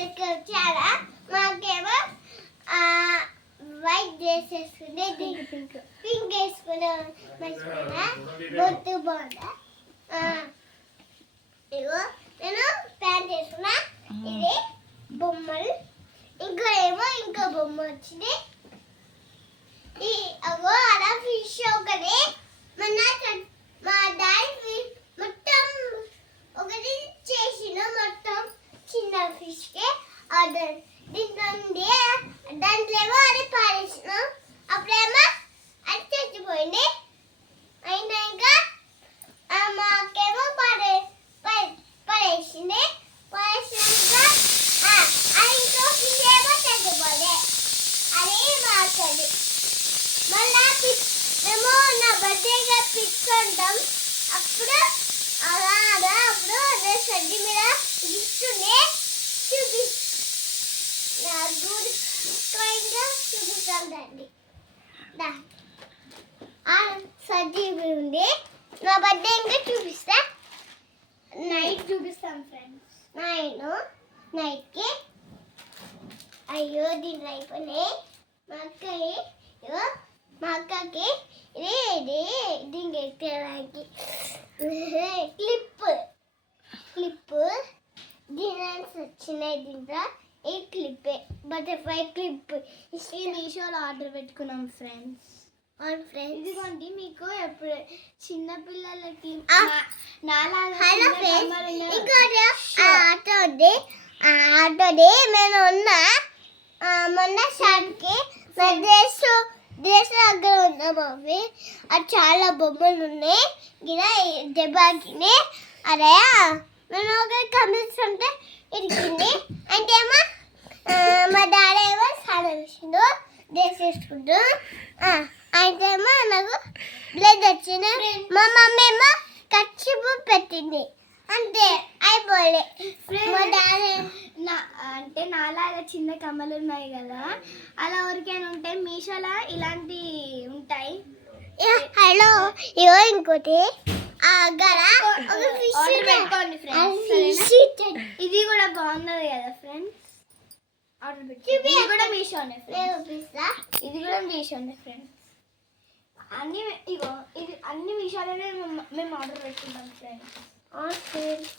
దగ్గరికి వచ్చారా మాకేమో వైట్ డ్రెస్ వేసుకునే పింక్ వేసుకునే మంచిగా బొట్టు బాగుందా ఇగో నేను ప్యాంట్ వేసుకున్నా ఇది బొమ్మలు ఇంకో బొమ్మ వచ్చింది ఈ అగో అలా ఫిష్ ఒకటి మా డాడీ మొత్తం ఒకటి చేసిన మొత్తం చిన్న ఫిష్ కి ఆర్డర్ దీంట్లో దాంట్లో అది పారేసిన అప్పుడేమో అది చచ్చిపోయింది అయినా ఇంకా మాకేమో పడేసింది పడేసినాక అది ఇంకో ఫిష్ ఏమో చచ్చిపోలే అది మాకది మళ్ళా మేము నా బర్త్డేగా పిచ్చుకుంటాం అప్పుడు అప్పుడు సడ్డి మీద గిఫ్ట్ని చూపిస్తాం దాన్ని సడ్డి ఉంది నా బర్త్డే ఇంకా చూపిస్తా నైట్ చూపిస్తాం ఫ్రెండ్స్ నైట్కి అయ్యో దీంట్లో అయిపోయినాయి మా అక్కకి ఇది దీనికి ఎక్కడానికి క్లిప్ డిజైన్స్ వచ్చినాయి దీంట్లో ఈ క్లిప్పే బటర్ఫ్లై క్లిప్ ఈ మీషోలో ఆర్డర్ పెట్టుకున్నాం ఫ్రెండ్స్ ఇదిగోండి మీకు ఎప్పుడు చిన్నపిల్లలకి ఆటోది నేను ఉన్నా మొన్న షాప్కి డ్రెస్ దగ్గర ఉన్నా మమ్మీ అది చాలా బొమ్మలు ఉన్నాయి గిరా దెబ్బకి అరే నేను ఒక కమిస్తుంటే ఇరిగింది అంటే ఏమో మా డాడీ ఏమో స్నానం వేసిండు డ్రెస్ వేసుకుంటూ అయితే ఏమో నాకు బ్లడ్ వచ్చింది మా మమ్మీ ఏమో కచ్చిపు పెట్టింది అంతే అయిపోలే మా డాడీ అంటే నాలాగా చిన్న కమ్మలు ఉన్నాయి కదా అలా ఎవరికైనా ఉంటాయి మీషోలో ఇలాంటి ఉంటాయి హలో ఇవో ఇంకోటి ఇది కూడా బాగున్నది కదా ఫ్రెండ్స్ ఆర్డర్ పెట్టి ఇది కూడా మీషోనే ఇది కూడా మీషోనే ఫ్రెండ్స్ అన్ని ఇగో ఇది అన్ని మీషోలోనే మేము ఆర్డర్ పెట్టుకుంటాం ఫ్రెండ్స్